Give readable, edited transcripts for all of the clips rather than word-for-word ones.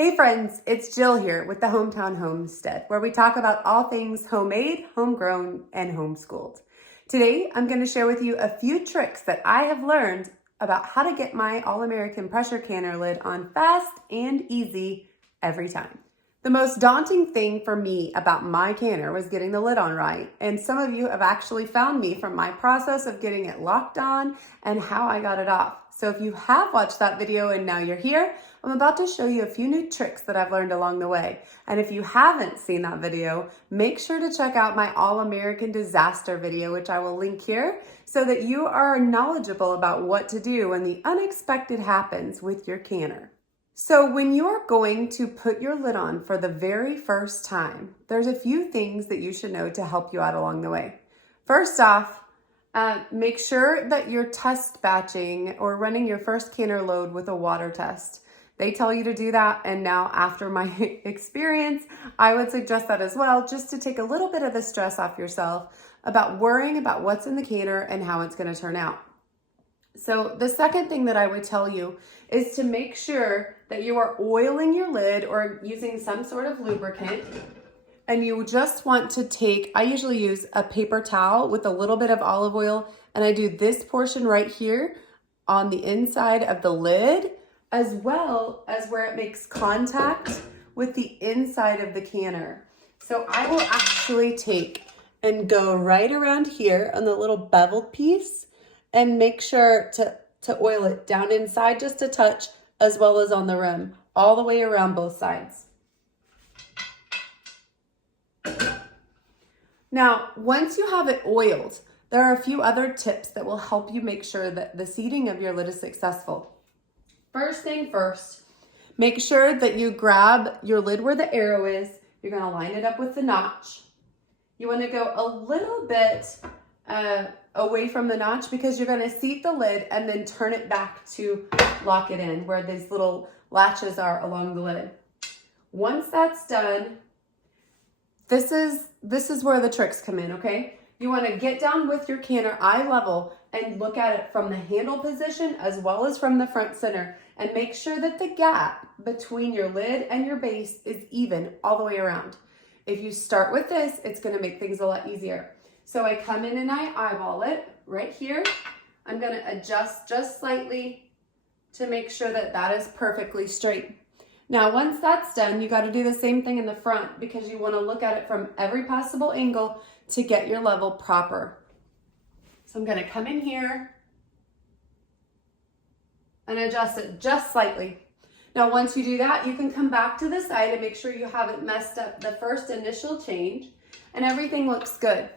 Hey friends, it's Jill here with the Hometown Homestead, where we talk about all things homemade, homegrown, and homeschooled. Today, I'm going to share with you a few tricks that I have learned about how to get my All-American pressure canner lid on fast and easy every time. The most daunting thing for me about my canner was getting the lid on right, and some of you have actually found me from my process of getting it locked on and how I got it off. So if you have watched that video and now you're here, I'm about to show you a few new tricks that I've learned along the way. And if you haven't seen that video, make sure to check out my All-American Disaster video, which I will link here, so that you are knowledgeable about what to do when the unexpected happens with your canner. So when you're going to put your lid on for the very first time, there's a few things that you should know to help you out along the way. First off, make sure that you're test batching or running your first canner load with a water test. They tell you to do that, and now after my experience, I would suggest that as well, just to take a little bit of the stress off yourself about worrying about what's in the canner and how it's going to turn out. So the second thing that I would tell you is to make sure that you are oiling your lid or using some sort of lubricant. And you just want to take, I usually use a paper towel with a little bit of olive oil, and I do this portion right here on the inside of the lid, as well as where it makes contact with the inside of the canner. So I will actually take and go right around here on the little beveled piece and make sure to oil it down inside just a touch, as well as on the rim, all the way around both sides. Now, once you have it oiled, there are a few other tips that will help you make sure that the seating of your lid is successful. First thing first, make sure that you grab your lid where the arrow is. You're going to line it up with the notch. You want to go a little bit away from the notch because you're going to seat the lid and then turn it back to lock it in where these little latches are along the lid. Once that's done, this is where the tricks come in, okay? You want to get down with your canner eye level and look at it from the handle position as well as from the front center, and make sure that the gap between your lid and your base is even all the way around. If you start with this, it's going to make things a lot easier. So I come in and I eyeball it right here. I'm going to adjust just slightly to make sure that that is perfectly straight. Now, once that's done, you got to do the same thing in the front because you want to look at it from every possible angle to get your level proper. So I'm going to come in here and adjust it just slightly. Now, once you do that, you can come back to the side and make sure you haven't messed up the first initial change and everything looks good.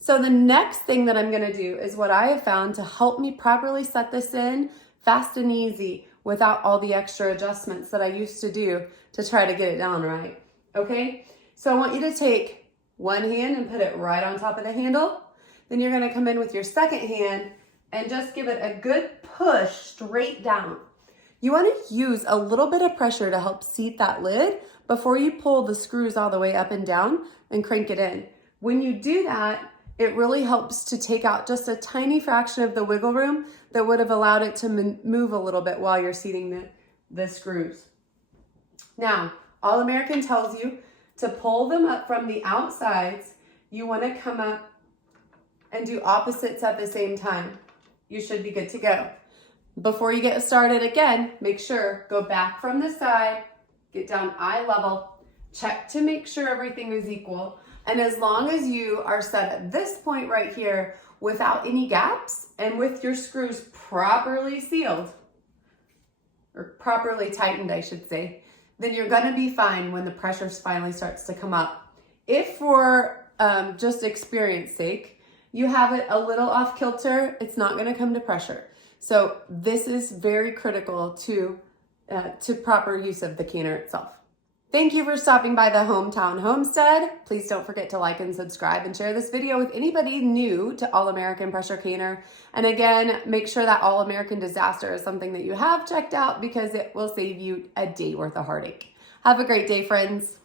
So the next thing that I'm going to do is what I have found to help me properly set this in fast and easy without all the extra adjustments that I used to do to try to get it down right. Okay, so I want you to take one hand and put it right on top of the handle. Then you're going to come in with your second hand and just give it a good push straight down. You want to use a little bit of pressure to help seat that lid before you pull the screws all the way up and down and crank it in. When you do that, it really helps to take out just a tiny fraction of the wiggle room that would have allowed it to move a little bit while you're seating the screws. Now, All-American tells you to pull them up from the outsides. You want to come up and do opposites at the same time. You should be good to go. Before you get started again, make sure, go back from the side, get down eye level, check to make sure everything is equal. And as long as you are set at this point right here without any gaps and with your screws properly sealed, or properly tightened, I should say, then you're gonna be fine when the pressure finally starts to come up. If for just experience sake, you have it a little off kilter, it's not gonna come to pressure. So this is very critical to proper use of the canner itself. Thank you for stopping by the Hometown Homestead. Please don't forget to like and subscribe and share this video with anybody new to All-American Pressure Canner. And again, make sure that All-American Disaster is something that you have checked out because it will save you a day worth of heartache. Have a great day, friends.